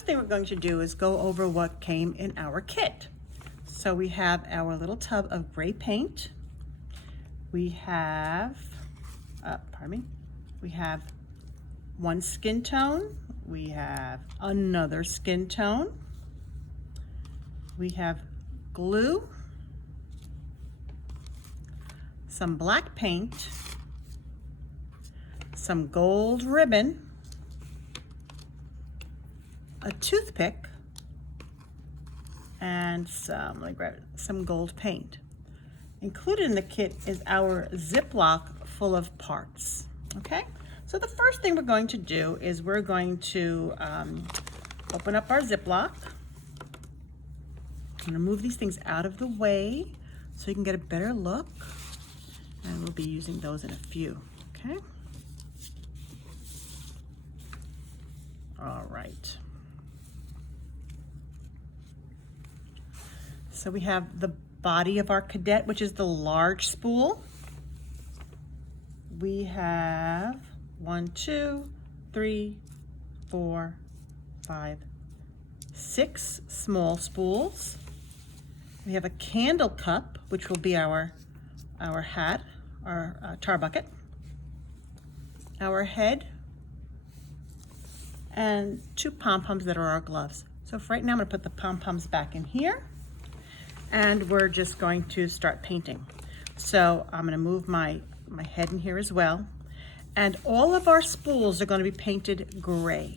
first thing we're going to do is go over what came in our kit. So we have our little tub of gray paint. We have, we have one skin tone. We have another skin tone. We have glue, some black paint, some gold ribbon, a toothpick, and some gold paint. Included in the kit is our Ziploc full of parts. Okay, so the first thing we're going to do is we're going to open up our Ziploc. I'm going to move these things out of the way so you can get a better look, and we'll be using those in a few. Okay. All right. So we have the body of our Cadet, which is the large spool. We have 1, 2, 3, 4, 5, 6 small spools. We have a candle cup, which will be our hat, our tar bucket, our head, and 2 pom-poms that are our gloves. So for right now, I'm going to put the pom-poms back in here, and we're just going to start painting. So I'm going to move my head in here as well, and all of our spools are going to be painted gray.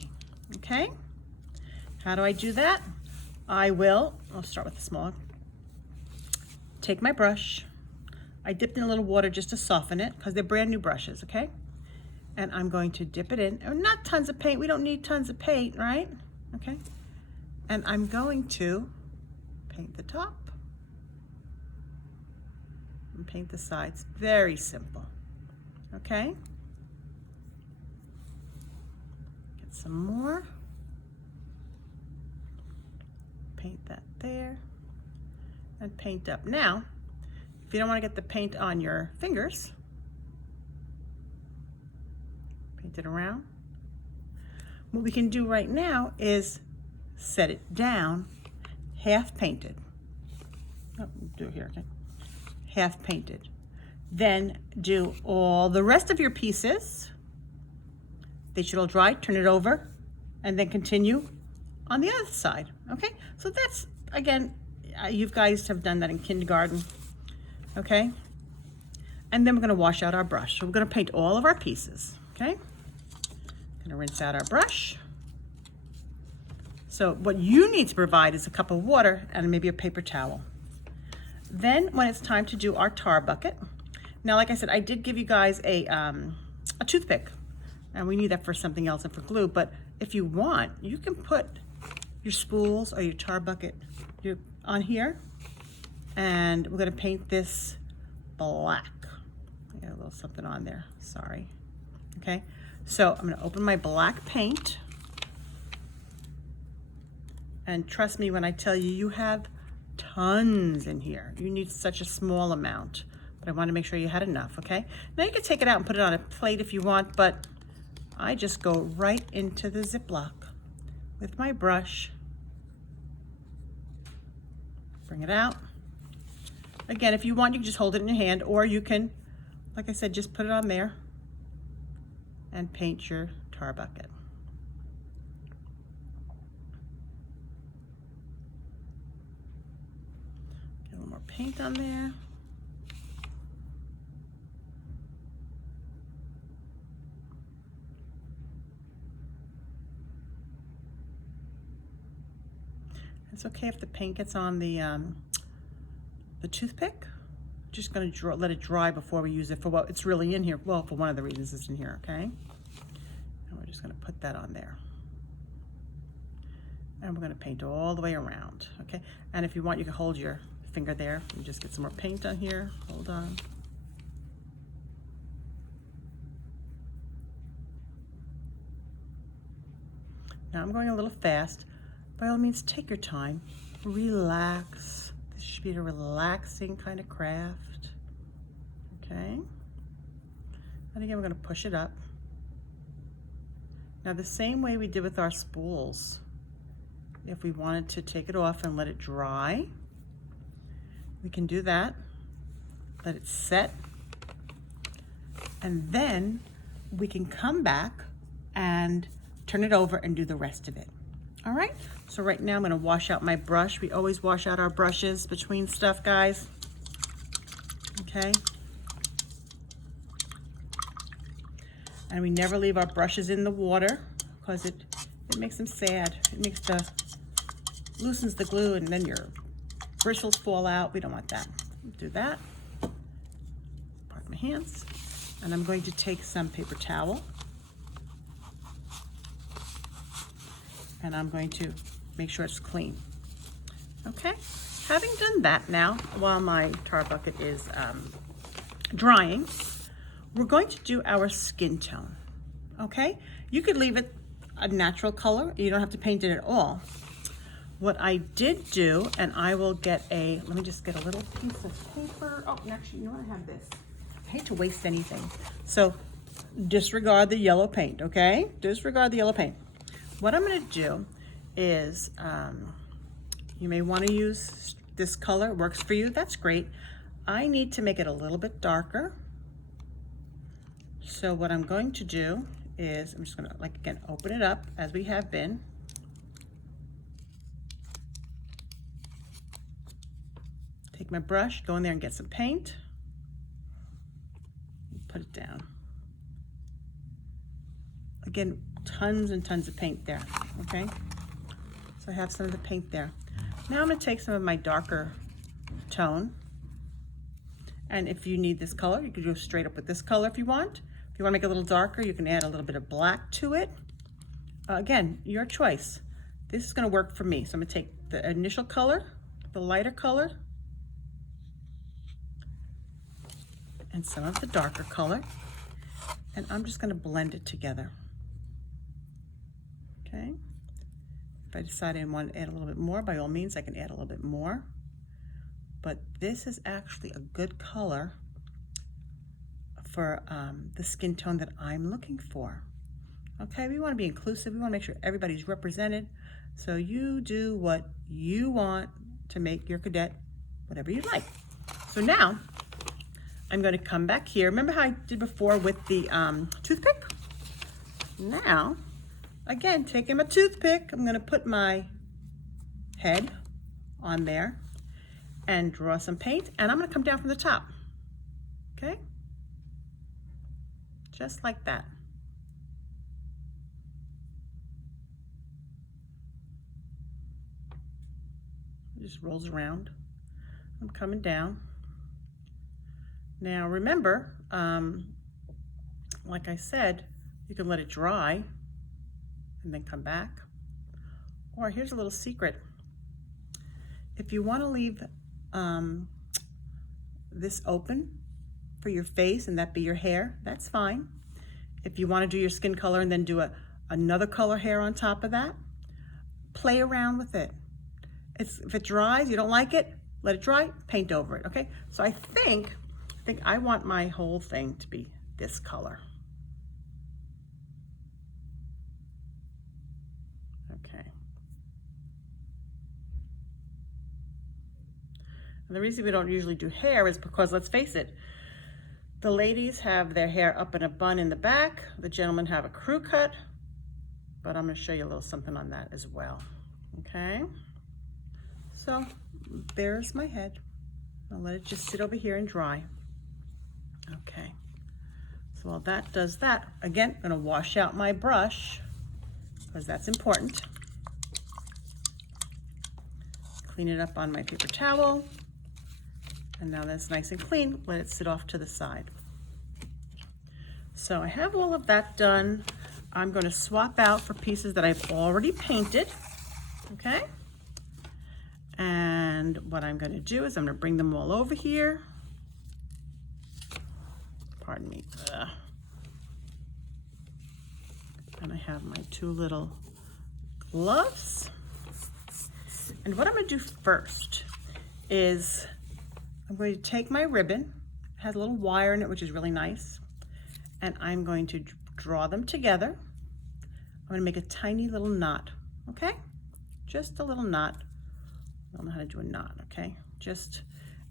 Okay, how do I do that? I'll start with the small. Take my brush. I dipped in a little water just to soften it because they're brand new brushes, okay? And I'm going to dip it in. Oh, not tons of paint. We don't need tons of paint, right? Okay. And I'm going to paint the top and paint the sides. Very simple. Okay. Get some more. Paint that there. And paint up. Now, if you don't want to get the paint on your fingers, paint it around. What we can do right now is set it down half painted. Oh, do it here, okay? Half painted. Then do all the rest of your pieces. They should all dry, turn it over, and then continue on the other side, okay? So that's, again, you guys have done that in kindergarten, okay? And then we're gonna wash out our brush. So we're gonna paint all of our pieces, okay? Gonna rinse out our brush. So what you need to provide is a cup of water and maybe a paper towel. Then when it's time to do our tar bucket, now like I said, I did give you guys a toothpick, and we need that for something else and for glue, but if you want, you can put your spools or your tar bucket on here, and we're gonna paint this black. I got a little something on there, sorry. Okay, so I'm gonna open my black paint, and trust me when I tell you, you have tons in here. You need such a small amount, but I want to make sure you had enough, okay? Now you can take it out and put it on a plate if you want, but I just go right into the Ziploc with my brush. Bring it out. Again, if you want, you can just hold it in your hand, or you can, like I said, just put it on there and paint your tar bucket. Get a little more paint on there. It's okay if the paint gets on the toothpick. Just going to let it dry before we use it for what it's really in here. Well, for one of the reasons it's in here, okay? And we're just going to put that on there. And we're going to paint all the way around, okay? And if you want, you can hold your finger there and just get some more paint on here. Hold on. Now I'm going a little fast. By all means, take your time, relax. This should be a relaxing kind of craft, okay? And again, we're gonna push it up. Now the same way we did with our spools, if we wanted to take it off and let it dry, we can do that. Let it set. And then we can come back and turn it over and do the rest of it. All right, so right now I'm gonna wash out my brush. We always wash out our brushes between stuff, guys. Okay. And we never leave our brushes in the water because it makes them sad. It loosens the glue and then your bristles fall out. We don't want that. Do that. Pardon my hands. And I'm going to take some paper towel and I'm going to make sure it's clean. Okay, having done that now, while my tar bucket is drying, we're going to do our skin tone. Okay, you could leave it a natural color. You don't have to paint it at all. What I did do, and I will get let me just get a little piece of paper. Oh, and actually, you know what, I have this. I hate to waste anything. So disregard the yellow paint, okay? Disregard the yellow paint. What I'm gonna do is, you may wanna use this color, it works for you, that's great. I need to make it a little bit darker. So what I'm going to do is, I'm just gonna, like, again, open it up as we have been. Take my brush, go in there and get some paint. Put it down. Again, tons and tons of paint there, okay? So I have some of the paint there. Now I'm gonna take some of my darker tone. And if you need this color, you can go straight up with this color if you want. If you wanna make it a little darker, you can add a little bit of black to it. Again, your choice. This is gonna work for me. So I'm gonna take the initial color, the lighter color, and some of the darker color, and I'm just gonna blend it together. Okay. If I decide I want to add a little bit more, by all means, I can add a little bit more. But this is actually a good color for the skin tone that I'm looking for. Okay, we want to be inclusive. We want to make sure everybody's represented. So you do what you want to make your cadet whatever you like. So now I'm going to come back here. Remember how I did before with the toothpick? Now, again, taking my toothpick, I'm going to put my head on there and draw some paint, and I'm going to come down from the top. Okay? Just like that. It just rolls around. I'm coming down. Now remember, like I said, you can let it dry and then come back. Or here's a little secret. If you want to leave this open for your face and that be your hair, that's fine. If you want to do your skin color and then do another color hair on top of that, play around with it. If it dries, you don't like it, let it dry, paint over it, okay? So I think I want my whole thing to be this color. Okay. And the reason we don't usually do hair is because, let's face it, the ladies have their hair up in a bun in the back, the gentlemen have a crew cut, but I'm gonna show you a little something on that as well, okay? So there's my head. I'll let it just sit over here and dry. Okay, so while that does that, again, I'm gonna wash out my brush because that's important. Clean it up on my paper towel. And now that's nice and clean, let it sit off to the side. So I have all of that done. I'm gonna swap out for pieces that I've already painted, okay? And what I'm gonna do is I'm gonna bring them all over here. Pardon me. And I have my two little gloves. And what I'm gonna do first is I'm going to take my ribbon, it has a little wire in it, which is really nice, and I'm going to draw them together. I'm gonna make a tiny little knot, okay? just a little knot. I don't know how to do a knot, okay?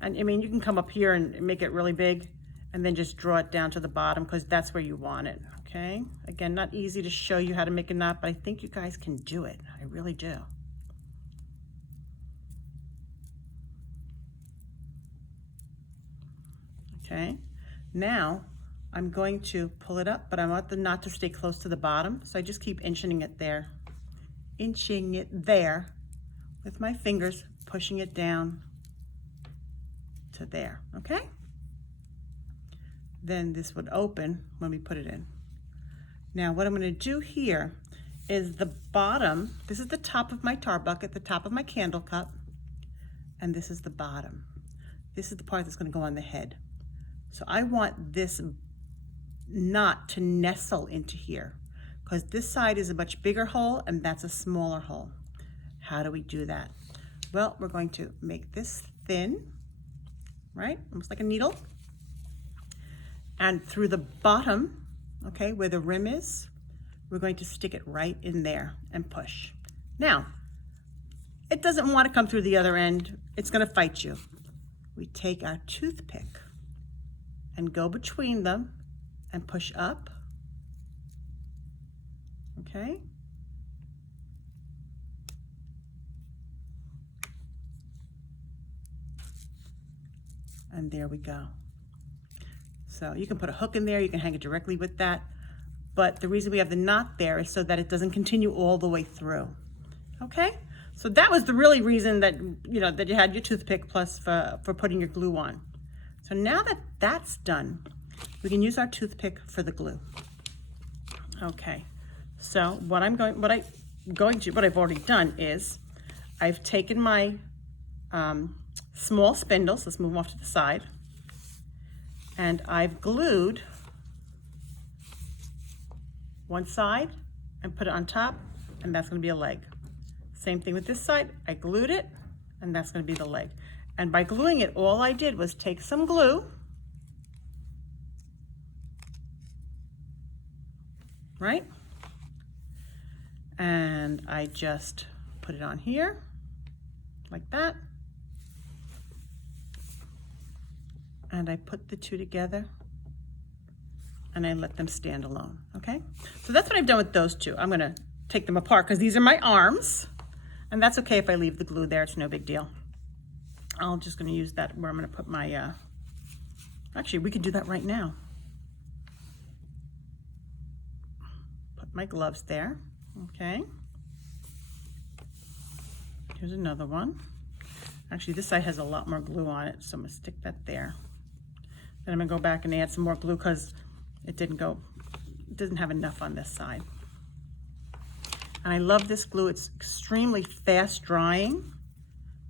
And I mean, you can come up here and make it really big and then just draw it down to the bottom because that's where you want it, okay? Again, not easy to show you how to make a knot, but I think you guys can do it. I really do. Okay, now I'm going to pull it up, but I want the knot to stay close to the bottom, so I just keep inching it there with my fingers, pushing it down to there, okay? Then this would open when we put it in. Now what I'm going to do here is the bottom, this is the top of my tar bucket, the top of my candle cup, and this is the bottom. This is the part that's going to go on the head. So I want this knot to nestle into here because this side is a much bigger hole and that's a smaller hole. How do we do that? Well, we're going to make this thin, right? Almost like a needle. And through the bottom, okay, where the rim is, we're going to stick it right in there and push. Now, it doesn't want to come through the other end. It's going to fight you. We take our toothpick and go between them and push up, okay? And there we go. So you can put a hook in there, you can hang it directly with that, but the reason we have the knot there is so that it doesn't continue all the way through, okay? So that was the really reason that, you know, that you had your toothpick plus for putting your glue on. So now that that's done, we can use our toothpick for the glue. Okay, so what I've already done is I've taken my small spindles, let's move them off to the side, and I've glued one side and put it on top, and that's going to be a leg. Same thing with this side, I glued it, and that's going to be the leg. And by gluing it, all I did was take some glue, right? And I just put it on here, like that. And I put the two together, and I let them stand alone, okay? So that's what I've done with those two. I'm gonna take them apart because these are my arms, and that's okay if I leave the glue there, it's no big deal. I'm just going to use that where I'm going to put my, actually we could do that right now. Put my gloves there, okay. Here's another one. Actually this side has a lot more glue on it, so I'm going to stick that there. Then I'm going to go back and add some more glue because it doesn't have enough on this side. And I love this glue, it's extremely fast drying.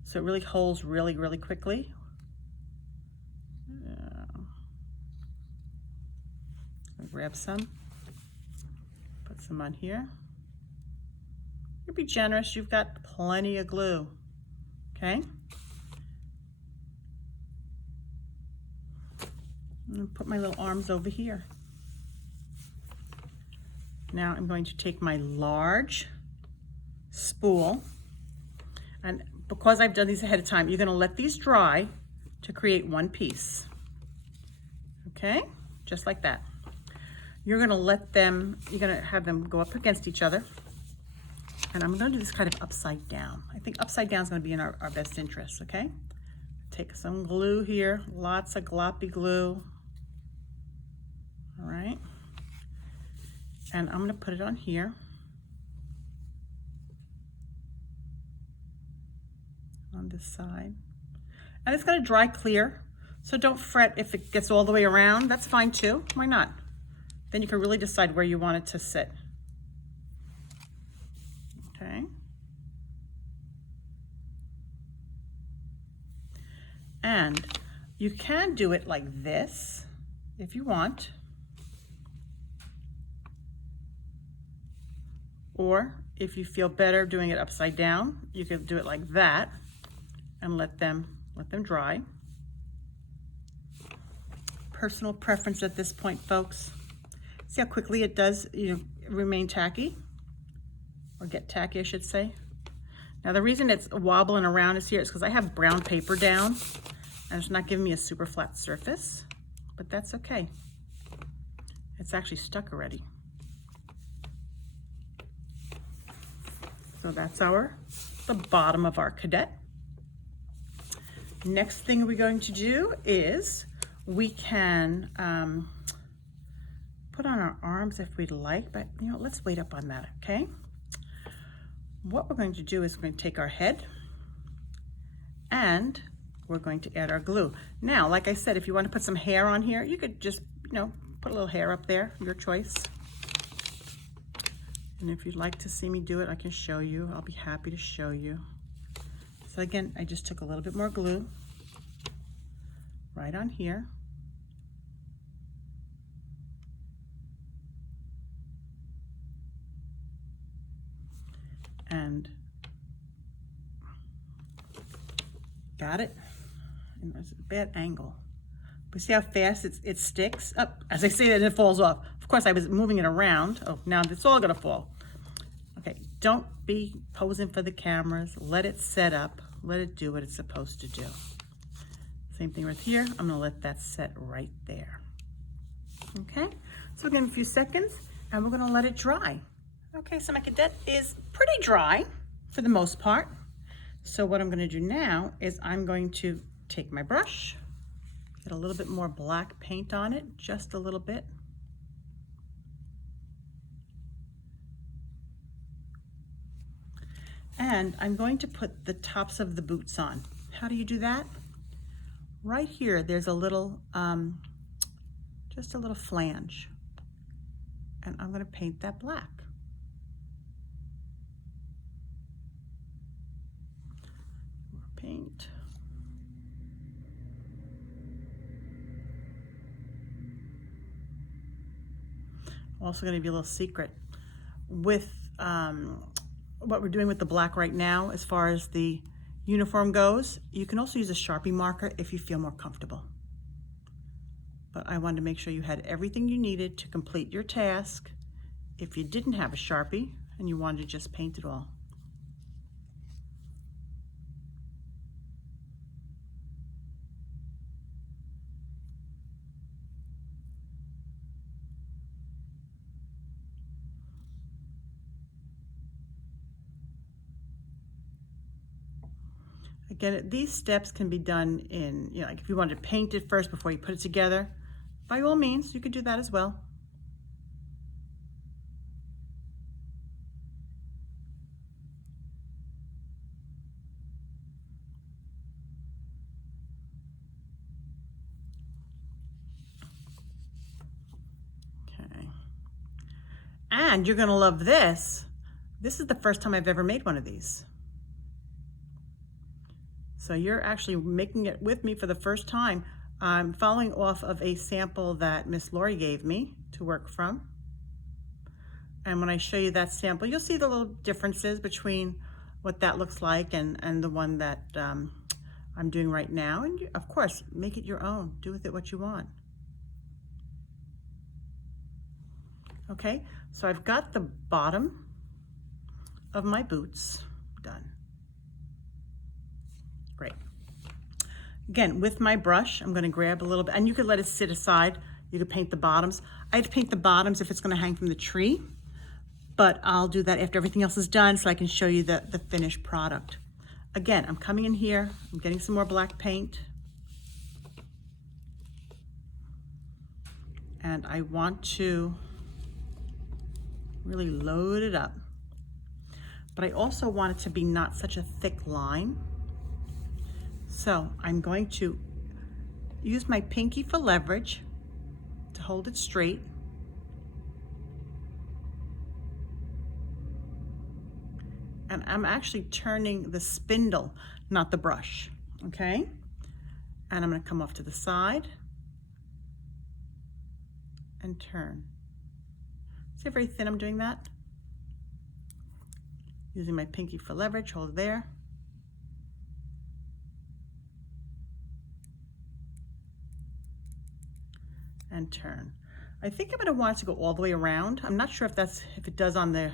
So it really holds really, really quickly. I'll grab some, put some on here. You be generous, you've got plenty of glue, okay? And put my little arms over here. Now I'm going to take my large spool, and because I've done these ahead of time, you're going to let these dry to create one piece. Okay, just like that. You're going to have them go up against each other. And I'm going to do this kind of upside down. I think upside down is going to be in our best interest, okay? Take some glue here, lots of gloppy glue. All right. And I'm going to put it on here. On this side, and it's going to dry clear, so don't fret if it gets all the way around. That's fine too. Why not? Then you can really decide where you want it to sit. Okay. And you can do it like this if you want, or if you feel better doing it upside down, you could do it like that and let them dry. Personal preference at this point, folks. See how quickly it does, remain tacky, or get tacky, I should say. Now the reason it's wobbling around is because I have brown paper down and it's not giving me a super flat surface, but that's okay. It's actually stuck already. So that's the bottom of our Cadet. Next thing we're going to do is we can put on our arms if we'd like, but you know, let's wait up on that, okay? What we're going to do is we're going to take our head and we're going to add our glue. Now, like I said, if you want to put some hair on here, you could just, you know, put a little hair up there, your choice. And if you'd like to see me do it, I can show you. I'll be happy to show you. So again, I just took a little bit more glue right on here. And got it. And there's a bad angle. But see how fast it sticks? Up, as I say that, it falls off. Of course, I was moving it around. Oh, now it's all gonna fall. Okay, don't be posing for the cameras. Let it set up. Let it do what it's supposed to do. Same thing right here. I'm gonna let that set right there. Okay, so we're gonna give a few seconds and we're gonna let it dry. Okay, so my Cadet is pretty dry for the most part. So what I'm gonna do now is I'm going to take my brush, get a little bit more black paint on it, just a little bit. And I'm going to put the tops of the boots on. How do you do that? Right here, there's a little, just a little flange. And I'm gonna paint that black. More paint. Also gonna be a little secret. With what we're doing with the black right now, as far as the uniform goes, you can also use a Sharpie marker if you feel more comfortable. But I wanted to make sure you had everything you needed to complete your task if you didn't have a Sharpie and you wanted to just paint it all. Again, these steps can be done in, you know, like if you wanted to paint it first before you put it together, by all means, you could do that as well. Okay. And you're gonna love this. This is the first time I've ever made one of these. So you're actually making it with me for the first time. I'm following off of a sample that Miss Lori gave me to work from. And when I show you that sample, you'll see the little differences between what that looks like and the one that I'm doing right now. And of course, make it your own. Do with it what you want. Okay, so I've got the bottom of my boots done. Great. Again, with my brush, I'm going to grab a little bit, and you could let it sit aside. You could paint the bottoms. I'd paint the bottoms if it's going to hang from the tree, but I'll do that after everything else is done so I can show you the finished product. Again, I'm coming in here, I'm getting some more black paint, and I want to really load it up, but I also want it to be not such a thick line. So I'm going to use my pinky for leverage to hold it straight. And I'm actually turning the spindle, not the brush, okay? And I'm gonna come off to the side and turn. See how very thin I'm doing that? Using my pinky for leverage, hold it there. And turn. I think I'm going to want it to go all the way around. I'm not sure if it does on the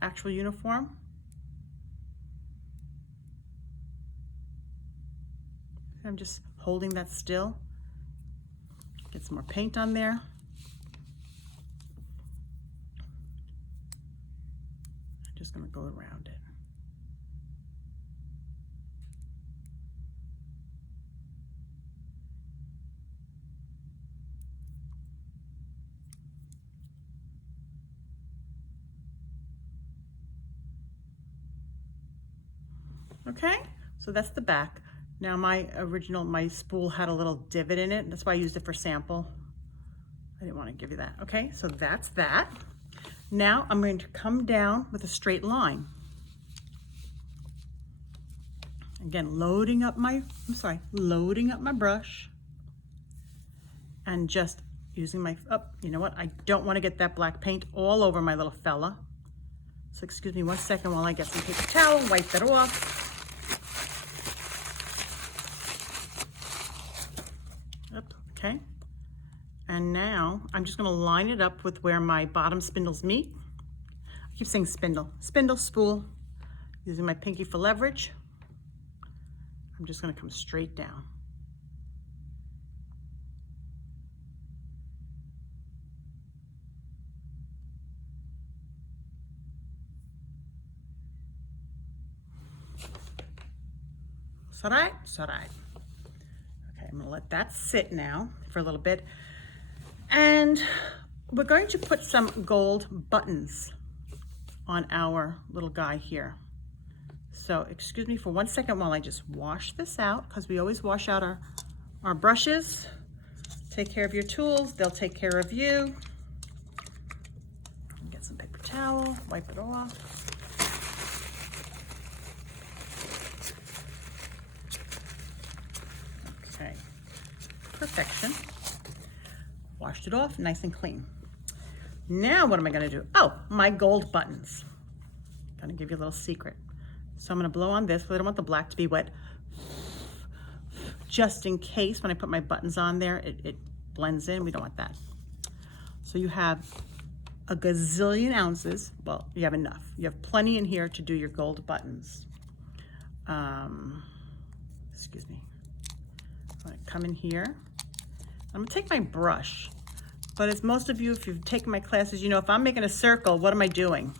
actual uniform, I'm just holding that still. Get some more paint on there. I'm just going to go around it. Okay, so that's the back. Now my spool had a little divot in it. That's why I used it for sample. I didn't want to give you that. Okay, so that's that. Now I'm going to come down with a straight line. Again, loading up my brush and just using my, you know what? I don't want to get that black paint all over my little fella. So excuse me 1 second while I get some paper towel, wipe that off. Okay, and now I'm just going to line it up with where my bottom spindles meet. I keep saying spindle, spool, using my pinky for leverage. I'm just going to come straight down. Sarai. I'm gonna let that sit now for a little bit. And we're going to put some gold buttons on our little guy here. So excuse me for 1 second while I just wash this out, because we always wash out our brushes. Take care of your tools, they'll take care of you. Get some paper towel, wipe it off. Okay. Perfection. Washed it off, nice and clean. Now what am I going to do? Oh, my gold buttons. I'm going to give you a little secret. So I'm going to blow on this, but I don't want the black to be wet. Just in case when I put my buttons on there, it blends in. We don't want that. So you have a gazillion ounces. Well, you have enough. You have plenty in here to do your gold buttons. Excuse me. I'm going to come in here. I'm going to take my brush, but as most of you, if you've taken my classes, you know if I'm making a circle, what am I doing?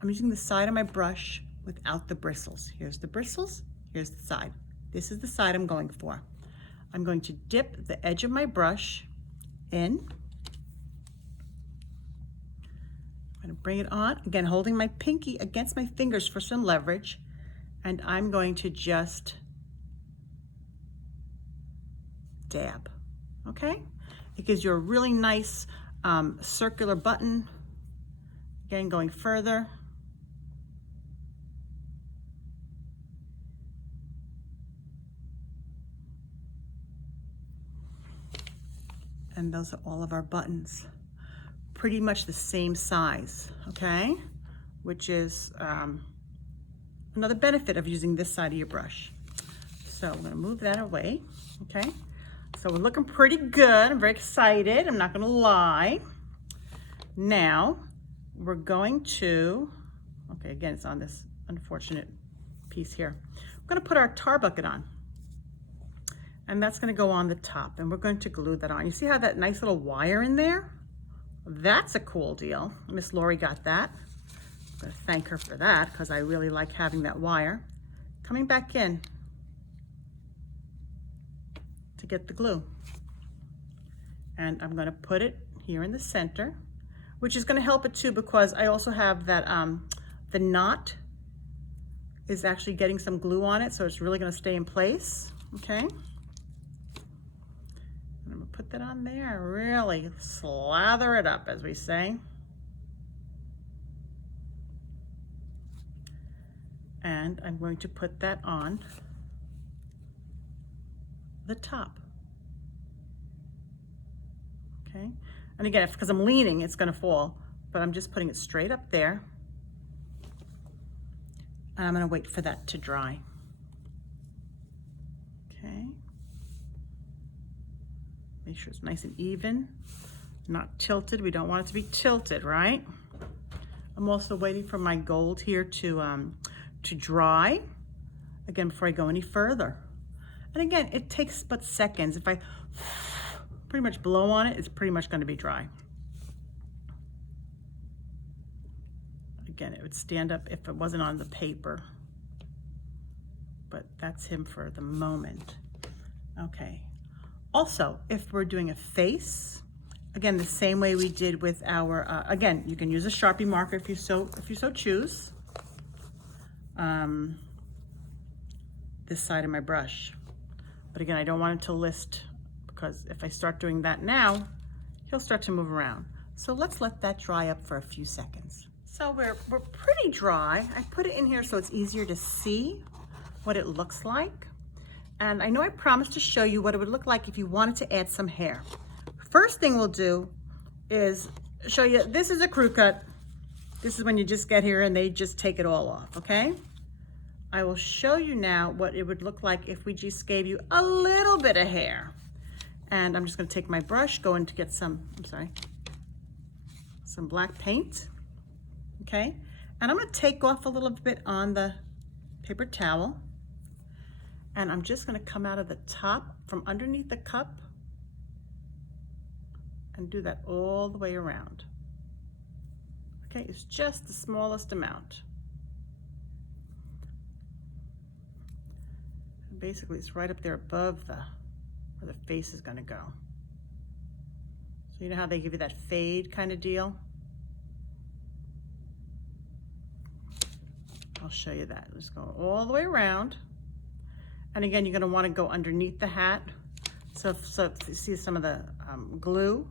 I'm using the side of my brush without the bristles. Here's the bristles, here's the side. This is the side I'm going for. I'm going to dip the edge of my brush in. I'm going to bring it on, again holding my pinky against my fingers for some leverage, and I'm going to just dab. Okay, it gives you a really nice circular button. Again, going further. And those are all of our buttons. Pretty much the same size, okay? Which is another benefit of using this side of your brush. So I'm gonna move that away, okay? So we're looking pretty good. I'm very excited. I'm not going to lie. Now we're going to, okay, again, it's on this unfortunate piece here. We're going to put our tar bucket on. And that's going to go on the top. And we're going to glue that on. You see how that nice little wire in there? That's a cool deal. Miss Lori got that. I'm going to thank her for that because I really like having that wire. Coming back in to get the glue. And I'm going to put it here in the center, which is going to help it too because I also have that, the knot is actually getting some glue on it, so it's really going to stay in place, okay? And I'm going to put that on there, really slather it up, as we say. And I'm going to put that on the top. Okay, and again, because I'm leaning, it's going to fall, but I'm just putting it straight up there. And I'm going to wait for that to dry. Okay. Make sure it's nice and even, not tilted. We don't want it to be tilted, right? I'm also waiting for my gold here to dry, again, before I go any further. And again, it takes but seconds. If I pretty much blow on it, it's pretty much going to be dry. Again, it would stand up if it wasn't on the paper, but that's him for the moment. Okay. Also, if we're doing a face, again, the same way we did with our, again, you can use a Sharpie marker if you so choose. This side of my brush. But again, I don't want it to list, because if I start doing that now, he'll start to move around. So let's let that dry up for a few seconds. So we're pretty dry. I put it in here so it's easier to see what it looks like. And I know I promised to show you what it would look like if you wanted to add some hair. First thing we'll do is show you, this is a crew cut. This is when you just get here and they just take it all off, okay? I will show you now what it would look like if we just gave you a little bit of hair. And I'm just gonna take my brush, go in to get some, some black paint, okay? And I'm gonna take off a little bit on the paper towel. And I'm just gonna come out of the top from underneath the cup and do that all the way around. Okay, it's just the smallest amount. And basically, it's right up there above where the face is gonna go. So you know how they give you that fade kind of deal? I'll show you that. Let's go all the way around. And again, you're going to want to go underneath the hat. So if you see some of the glue,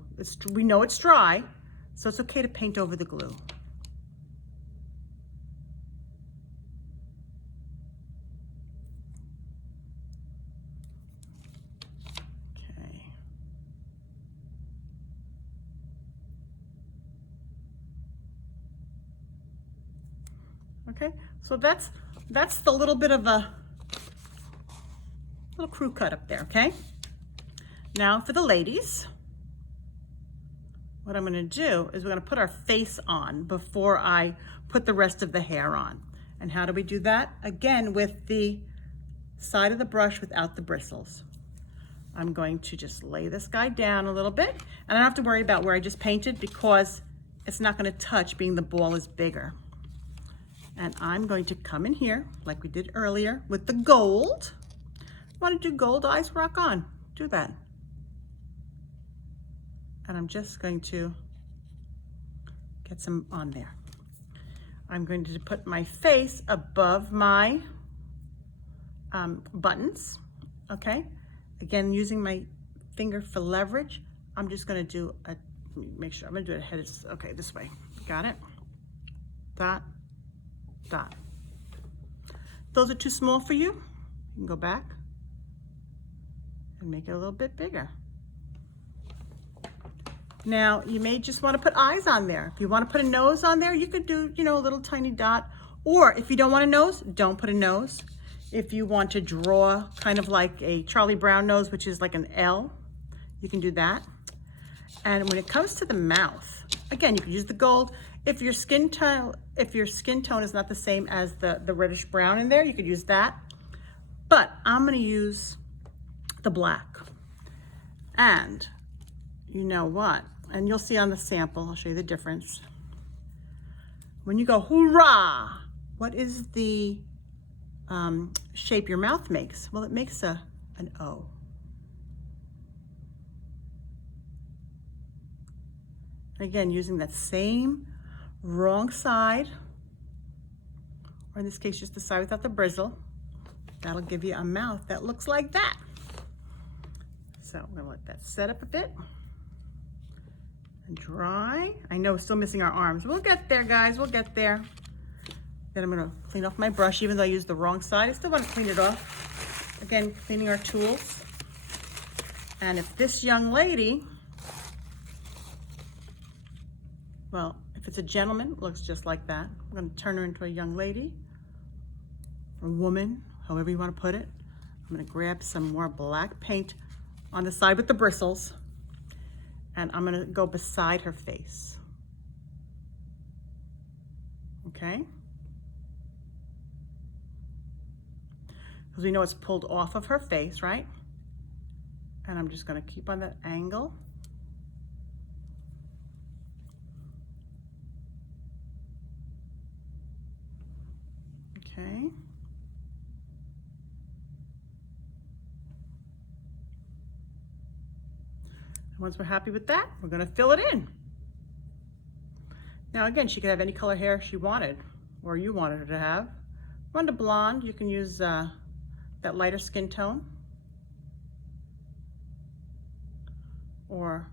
we know it's dry, so it's okay to paint over the glue. Okay. Okay, so that's the little bit of a little crew cut up there, okay? Now for the ladies, what I'm gonna do is we're gonna put our face on before I put the rest of the hair on. And how do we do that? Again, with the side of the brush without the bristles. I'm going to just lay this guy down a little bit, and I don't have to worry about where I just painted because it's not gonna touch, being the ball is bigger. And I'm going to come in here, like we did earlier, with the gold. Want to do gold eyes? Rock on. Do that. And I'm just going to get some on there. I'm going to put my face above my buttons, okay? Again, using my finger for leverage, I'm just going to do make sure, I'm going to do it ahead, okay, this way. Got it? Dot, dot. Those are too small for you? You can go back and make it a little bit bigger. Now, you may just want to put eyes on there. If you want to put a nose on there, you could do, a little tiny dot. Or if you don't want a nose, don't put a nose. If you want to draw kind of like a Charlie Brown nose, which is like an L, you can do that. And when it comes to the mouth, again, you can use the gold. If your skin tone is not the same as the reddish brown in there, you could use that. But I'm going to use the black. And you know what? And you'll see on the sample, I'll show you the difference. When you go, hoorah, what is the shape your mouth makes? Well, it makes an O. Again, using that same wrong side, or in this case, just the side without the bristle, that'll give you a mouth that looks like that. So I'm gonna let that set up a bit and dry. I know we're still missing our arms. We'll get there, guys, we'll get there. Then I'm gonna clean off my brush, even though I used the wrong side. I still wanna clean it off. Again, cleaning our tools. And if this young lady, well, if it's a gentleman, it looks just like that. I'm gonna turn her into a young lady, or woman, however you wanna put it. I'm gonna grab some more black paint on the side with the bristles, and I'm gonna go beside her face. Okay? because we know it's pulled off of her face, right? And I'm just going to keep on that angle. Okay. Once we're happy with that, we're going to fill it in. Now again, she could have any color hair she wanted, or you wanted her to have. Run to blonde. You can use that lighter skin tone. Or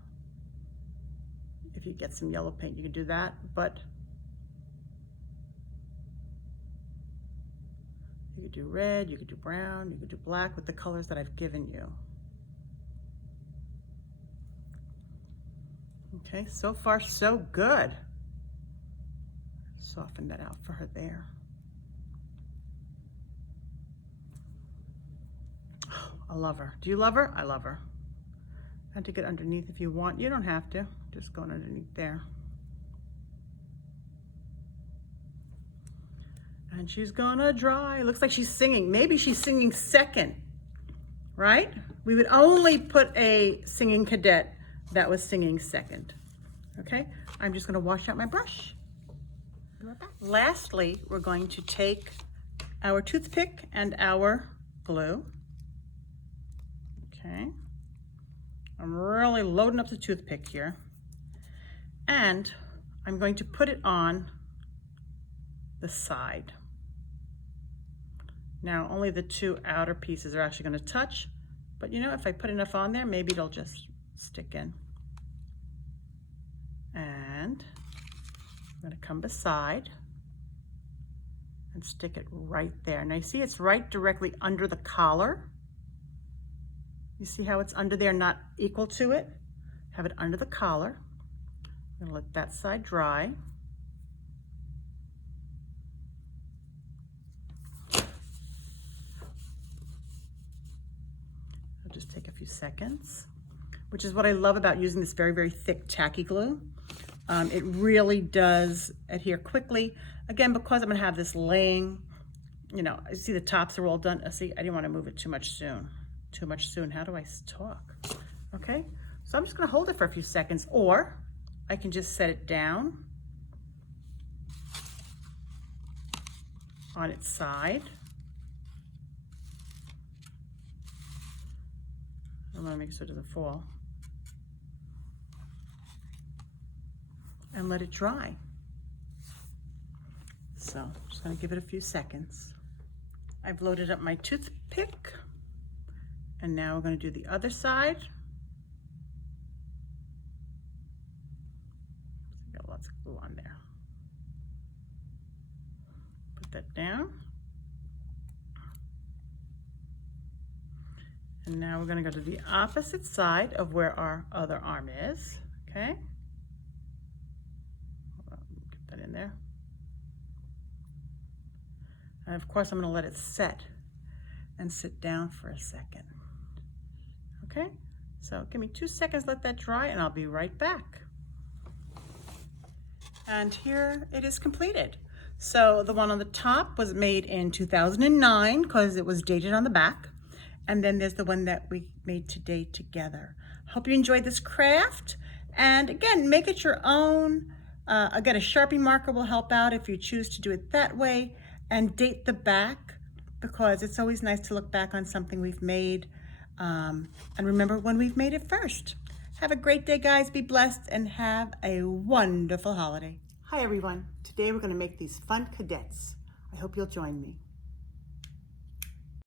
if you get some yellow paint, you can do that. But you could do red, you could do brown, you could do black with the colors that I've given you. Okay, so far so good. Soften that out for her there. Oh, I love her. Do you love her? I love her. And to get underneath if you want. You don't have to. Just going underneath there. And she's gonna dry. Looks like she's singing. Maybe she's singing second, right? We would only put a singing cadet that was singing second. Okay, I'm just gonna wash out my brush. Be right back. Lastly, we're going to take our toothpick and our glue. Okay, I'm really loading up the toothpick here. And I'm going to put it on the side. Now, only the two outer pieces are actually gonna touch, but you know, if I put enough on there, maybe it'll just stick in. And I'm gonna come beside and stick it right there. Now you see it's right directly under the collar. You see how it's under there, not equal to it? Have it under the collar. I'm gonna let that side dry. I'll just take a few seconds, which is what I love about using this very, very thick tacky glue. It really does adhere quickly. Again, because I'm gonna have this laying, you know, I see the tops are all done. See, I didn't wanna move it too much soon. Too much soon, how do I talk? Okay, so I'm just gonna hold it for a few seconds, or I can just set it down on its side. I wanna make sure it doesn't fall. And let it dry. So I'm just gonna give it a few seconds. I've loaded up my toothpick, and now we're gonna do the other side. Got lots of glue on there. Put that down. And now we're gonna go to the opposite side of where our other arm is, okay? Get that in there. And of course, I'm gonna let it set and sit down for a second. Okay, so give me 2 seconds, let that dry, and I'll be right back. And here it is completed. So the one on the top was made in 2009 because it was dated on the back. And then there's the one that we made today together. Hope you enjoyed this craft. And again, make it your own. Again, a Sharpie marker will help out if you choose to do it that way. And date the back, because it's always nice to look back on something we've made and remember when we've made it first. Have a great day, guys. Be blessed and have a wonderful holiday. Hi, everyone. Today we're going to make these fun cadets. I hope you'll join me.